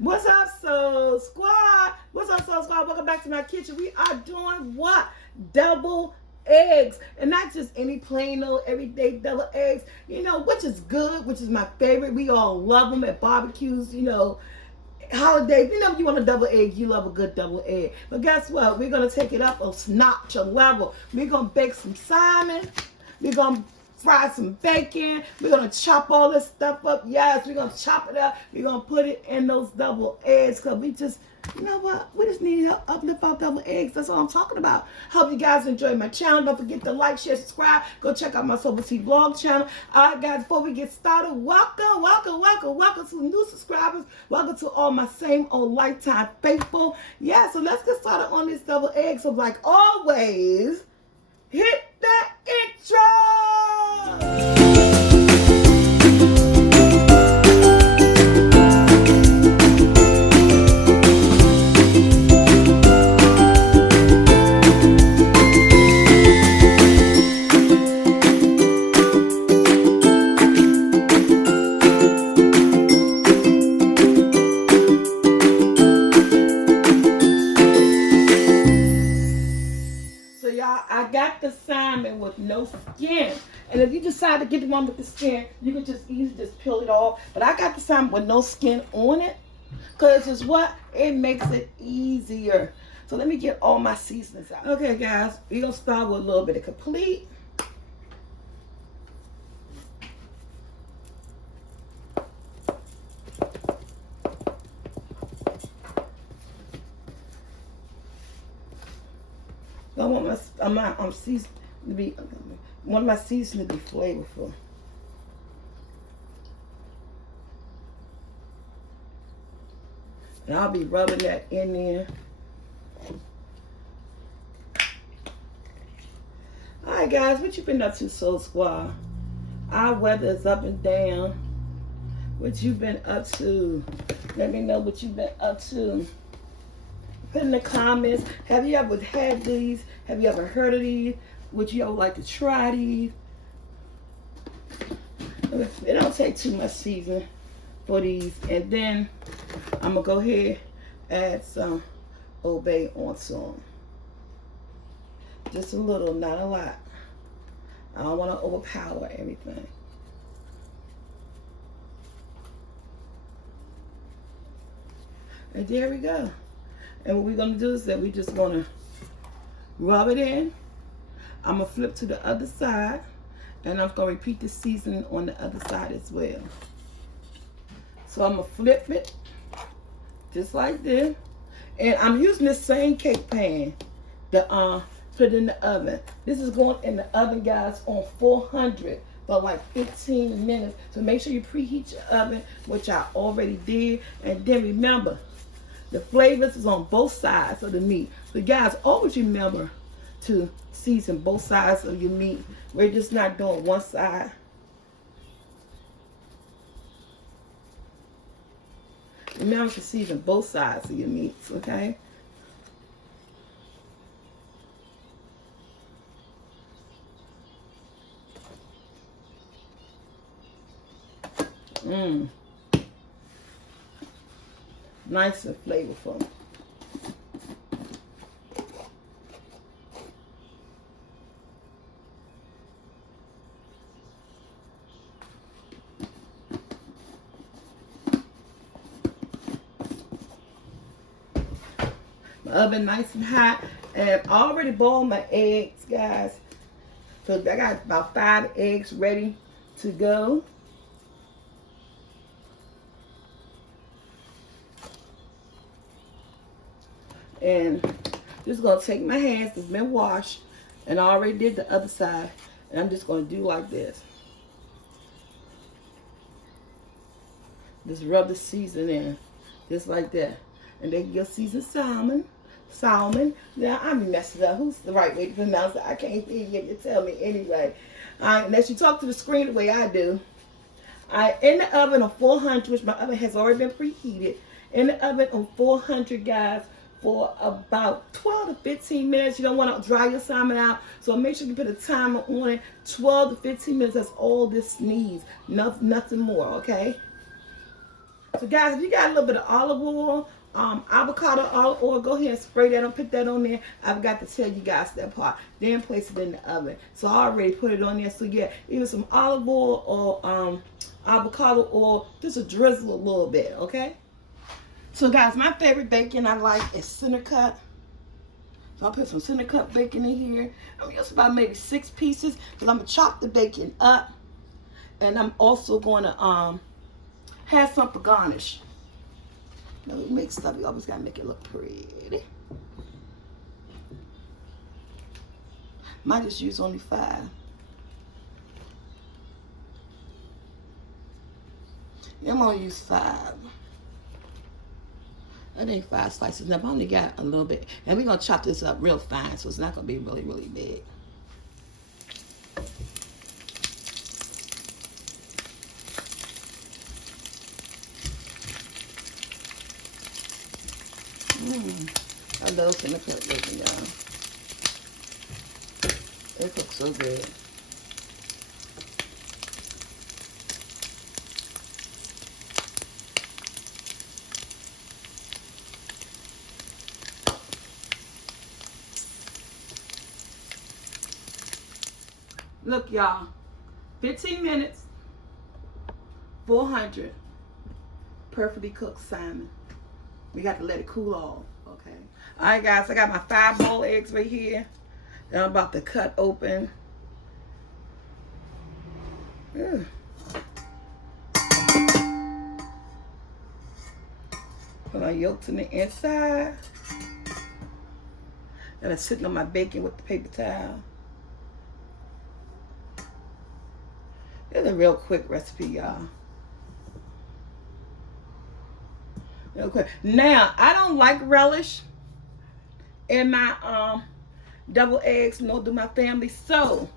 What's up, Soul Squad? What's up, Soul Squad? Welcome back to my kitchen. We are doing what? Double eggs. And not just any plain old everyday double eggs, which is good, which is my favorite. We all love them at barbecues, holidays. You want a double egg, you love a good double egg. But guess what? We're going to take it up a notch, a level. We're going to bake some salmon. We're going to fry some bacon. We're going to chop all this stuff up. Yes, we're going to chop it up. We're going to put it in those double eggs because we just, we just need to uplift our double eggs. That's all I'm talking about. Hope you guys enjoy my channel. Don't forget to like, share, subscribe. Go check out my SoulfulT vlog channel. All right, guys, before we get started, welcome to new subscribers. Welcome to all my same old lifetime faithful. Yeah, so let's get started on this double egg. So like always, hit that intro. I got the salmon with no skin. And if you decide to get the one with the skin, you can just easily just peel it off. But I got the salmon with no skin on it. Because it's what? It makes it easier. So let me get all my seasonings out. Okay, guys. We're going to start with a little bit of complete. I want my season to be, want my seasoning to be flavorful. And I'll be rubbing that in there. Alright guys, what you been up to, Soul Squad? Our weather is up and down. What you been up to? Let me know what you been up to. Put in the comments, have you ever had these? Have you ever heard of these? Would you ever like to try these? It don't take too much seasoning for these. And then I'm going to go ahead and add some Old Bay onto them. Just a little, not a lot. I don't want to overpower everything. And there we go. And what we're going to do is that we're just going to rub it in. I'm going to flip to the other side. And I'm going to repeat the seasoning on the other side as well. So I'm going to flip it just like this. And I'm using the same cake pan to put it in the oven. This is going in the oven, guys, on 400 for like 15 minutes. So make sure you preheat your oven, which I already did. And then remember, the flavors is on both sides of the meat. So guys, always remember to season both sides of your meat. We're just not doing one side. Remember to season both sides of your meats, okay? Nice and flavorful. My oven nice and hot. And I already boiled my eggs, guys. So I got about 5 eggs ready to go. And just going to take my hands that's been washed, and I already did the other side, and I'm just going to do like this. Just rub the seasoning in, just like that. And then you'll season salmon. Now, I'm messing up. Who's the right way to pronounce it? I can't hear you if you tell me anyway. Unless you talk to the screen the way I do. In the oven on 400, which my oven has already been preheated. In the oven on 400, guys, for about 12 to 15 minutes. You don't want to dry your salmon out, so make sure you put a timer on it. 12 to 15 minutes, that's all this needs. Nothing more, okay? So guys, if you got a little bit of olive oil, avocado olive oil, go ahead and spray that on, put that on there. I've got to tell you guys that part. Then place it in the oven. So I already put it on there. So yeah, either some olive oil or avocado oil, just a drizzle a little bit, okay? So guys, my favorite bacon I like is center cut. So I'll put some center cut bacon in here. I'm just about maybe 6 pieces because I'm gonna chop the bacon up, and I'm also going to have some for garnish. You know, we make stuff, you always gotta make it look pretty. Might just use only 5. Yeah, I'm gonna use 5. I think 5 slices enough. I only got a little bit. And we're going to chop this up real fine, so it's not going to be really, really big. I love center cut bacon, y'all. It cooks so good. Look, y'all, 15 minutes, 400, perfectly cooked salmon. We got to let it cool off, okay? All right, guys, I got my 5 boiled eggs right here that I'm about to cut open. Put my yolks in the inside. And I'm sitting on my bacon with the paper towel. It's a real quick recipe, y'all. Real quick. Now, I don't like relish in my double eggs, nor do my family. So,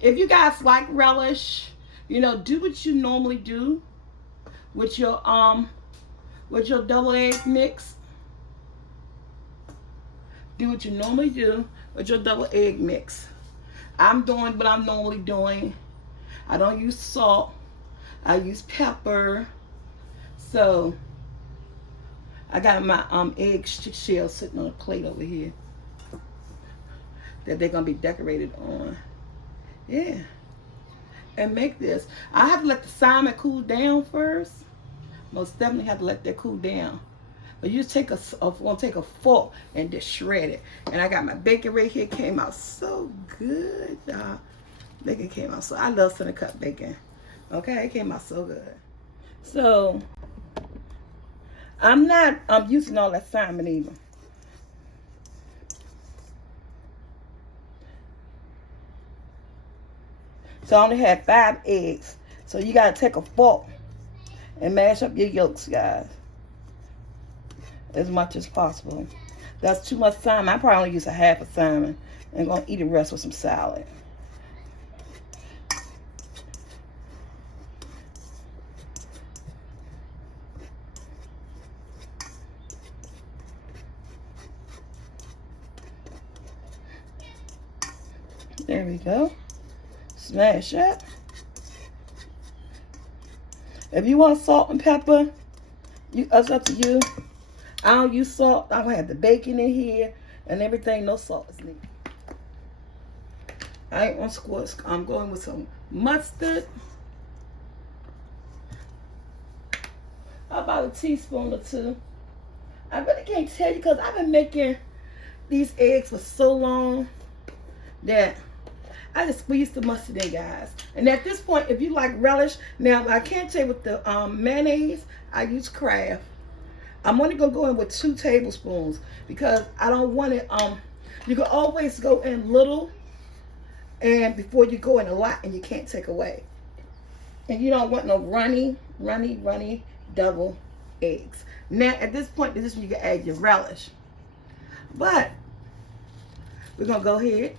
if you guys like relish, you know, do what you normally do with your double egg mix. Do what you normally do with your double egg mix. I'm doing what I'm normally doing. I don't use salt. I use pepper. So I got my egg shell sitting on a plate over here that they're gonna be decorated on. Yeah. And make this. I have to let the salmon cool down first. Most definitely have to let that cool down. But you just take a fork and just shred it. And I got my bacon right here. Came out so good, y'all. Bacon came out so, I love center cut bacon. Okay, it came out so good. So, I'm using all that salmon either. So I only had 5 eggs. So you gotta take a fork and mash up your yolks, guys, as much as possible. That's too much salmon. I probably only use a half a salmon and gonna eat the rest with some salad. There we go. Smash up. If you want salt and pepper, it's up to you. I don't use salt. I have the bacon in here and everything. No salt is needed. I ain't on squash. I'm going with some mustard. About a teaspoon or 2. I really can't tell you because I've been making these eggs for so long that I just squeeze the mustard in, guys. And at this point, if you like relish, now I can't tell you with the mayonnaise, I use Kraft. I'm only gonna go in with 2 tablespoons because I don't want it. You can always go in little, and before you go in a lot, and you can't take away. And you don't want no runny double eggs. Now at this point, this is when you can add your relish. But we're gonna go ahead.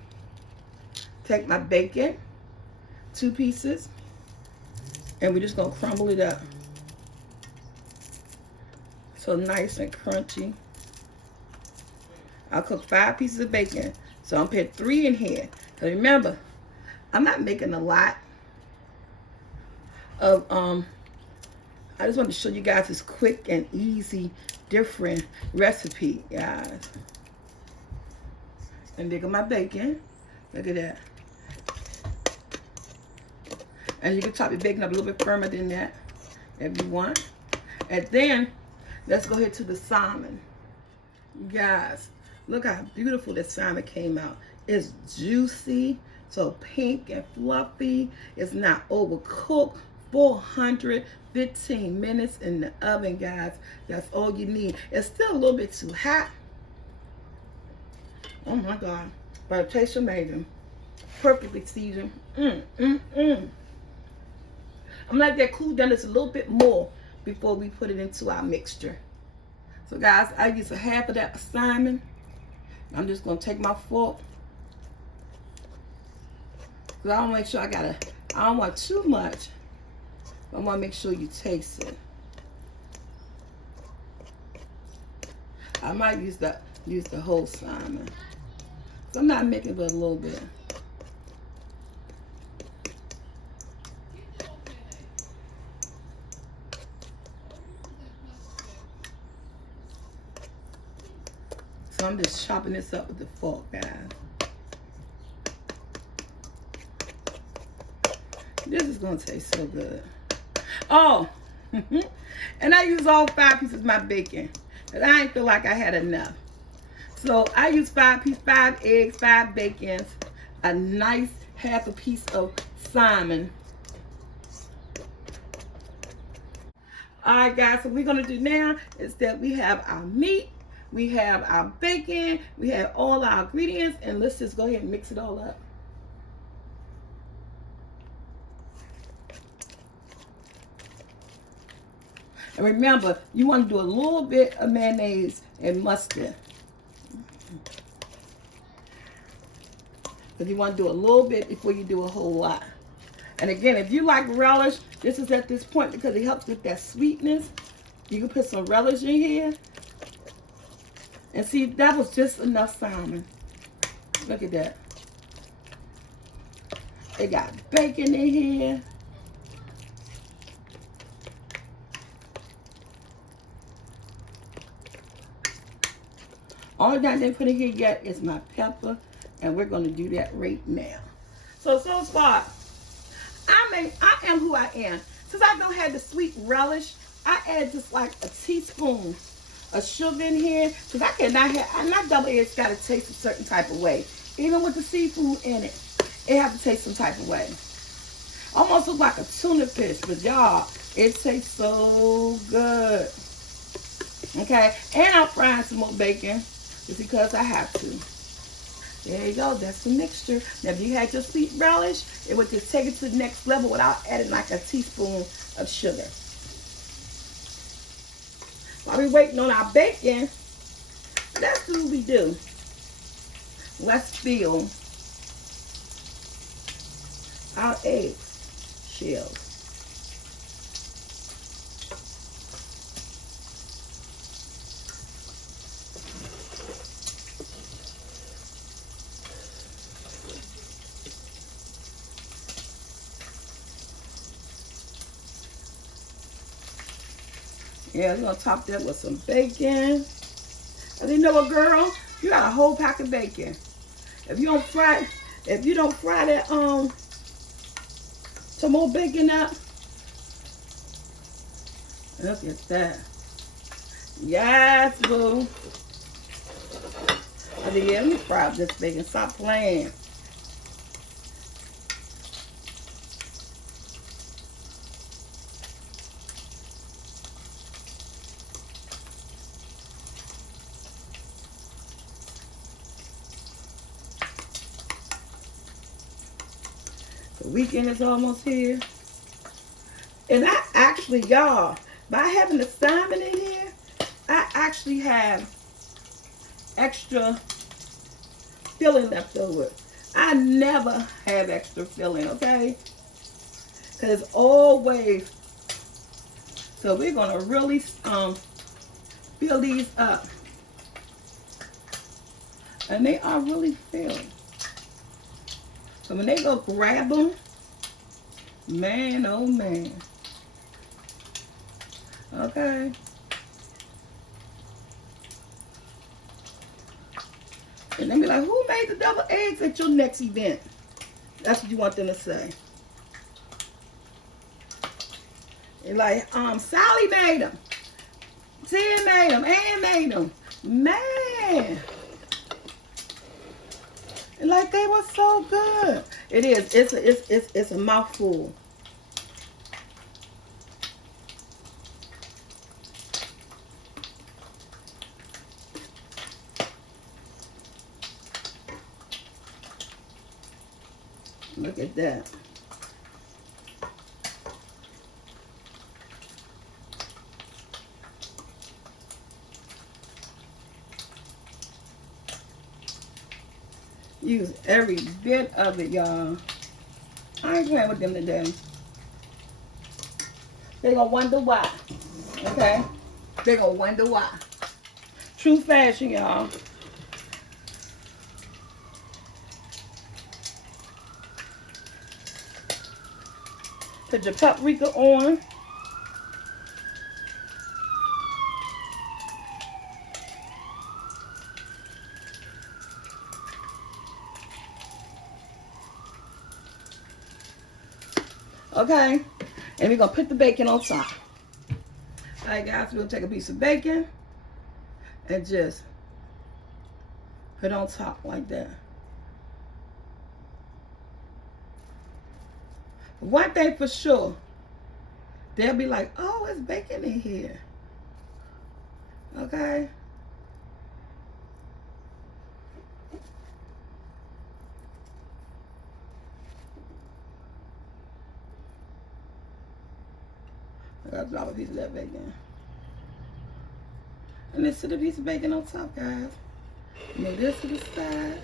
Take my bacon, 2 pieces, and we're just gonna crumble it up. So nice and crunchy. I'll cook 5 pieces of bacon. So I'm putting 3 in here. So remember, I'm not making a lot of I just want to show you guys this quick and easy, different recipe, guys. And there go my bacon. Look at that. And you can chop your bacon up a little bit firmer than that if you want. And then let's go ahead to the salmon. Guys, look how beautiful this salmon came out. It's juicy, so pink and fluffy. It's not overcooked. 415 minutes in the oven, guys. That's all you need. It's still a little bit too hot. Oh my God. But it tastes amazing. Perfectly seasoned. I'm gonna let that cool down just a little bit more before we put it into our mixture. So guys, I use a half of that salmon. I'm just gonna take my fork. Cause I wanna make sure I don't want too much. I wanna make sure you taste it. I might use the whole salmon. So I'm not making but a little bit. So I'm just chopping this up with the fork, guys. This is gonna taste so good. Oh, and I use all 5 pieces of my bacon, because I didn't feel like I had enough. So I use 5 eggs, 5 bacons, a nice half a piece of salmon. All right, guys, so what we're gonna do now is that we have our meat, we have our bacon, we have all our ingredients, and let's just go ahead and mix it all up. And remember, you want to do a little bit of mayonnaise and mustard. Because you want to do a little bit before you do a whole lot. And again, if you like relish, this is at this point because it helps with that sweetness. You can put some relish in here. And see, that was just enough salmon. Look at that. It got bacon in here. All that I didn't put in here yet is my pepper, and we're going to do that right now. So far, I am who I am. Since I don't have the sweet relish, I add just like a teaspoon of sugar in here, because I cannot have, my double eggs got to taste a certain type of way. Even with the seafood in it, it has to taste some type of way. Almost look like a tuna fish, but y'all, it tastes so good. Okay, and I'm frying some more bacon. Just because I have to. There you go. That's the mixture. Now, if you had your sweet relish, it would just take it to the next level without adding like a teaspoon of sugar. While we're waiting on our bacon, let's do what we do. Let's fill our egg shells. Yeah, we're going to top that with some bacon. And you know what, girl? You got a whole pack of bacon. If you don't fry that, some more bacon up. Look at that. Yes, boo. I said, yeah, let me fry up this bacon. Stop playing. The weekend is almost here. And I actually, y'all, by having the salmon in here, I actually have extra filling left over. I never have extra filling, okay? Because it's always, so we're going to really fill these up. And they are really filled. So when they go grab them, man, oh man. Okay. And they be like, who made the double eggs at your next event? That's what you want them to say. And like, Sally made them. Tia made them. Ann made them. Man. And like, they were so good. It is. It's a mouthful. Look at that. Use every bit of it, y'all. I ain't playing with them today. They gonna wonder why. Okay? They gonna wonder why. True fashion, y'all. Put your paprika on. Okay? And we're going to put the bacon on top. Alright, guys, we'll take a piece of bacon and just put it on top like that. One thing for sure, they'll be like, oh, it's bacon in here. Okay? I gotta drop a piece of that bacon. And let's put a piece of bacon on top, guys. Move this to the side.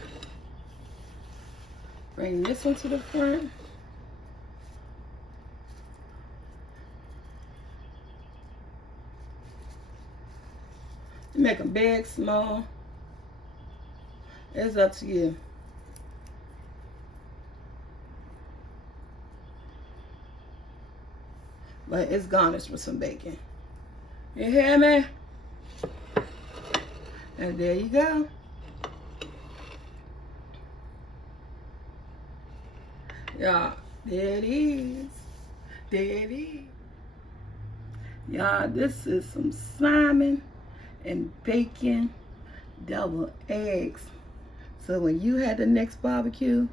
Bring this one to the front. You make them big, small. It's up to you. But it's garnished with some bacon. You hear me? And there you go. Y'all, there it is. There it is. Y'all, this is some salmon and bacon double eggs. So when you had the next barbecue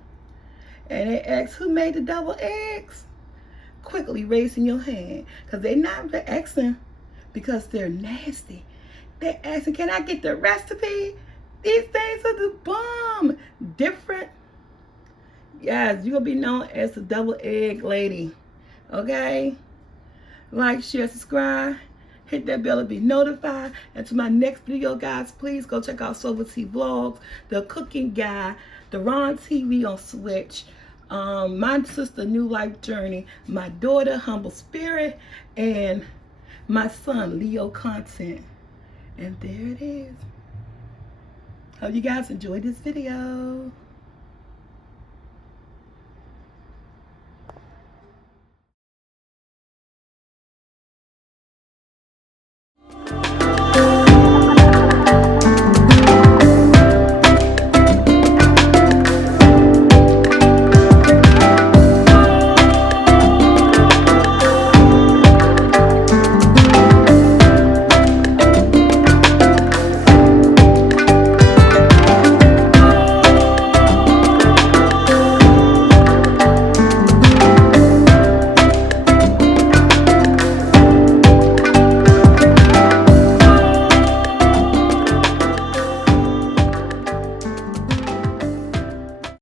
and they ask who made the double eggs, quickly raising your hand, because they're not asking because they're nasty. They're asking, can I get the recipe? These things are the bomb. Different. Yes, you're going to be known as the double egg lady. Okay? Like, share, subscribe. Hit that bell to be notified. And to my next video, guys, please go check out SoulfulT Vlogs, the cooking guy, the Ron TV on Switch, my sister, New Life Journey, my daughter, Humble Spirit, and my son, Leo Content. And there it is. Hope you guys enjoyed this video.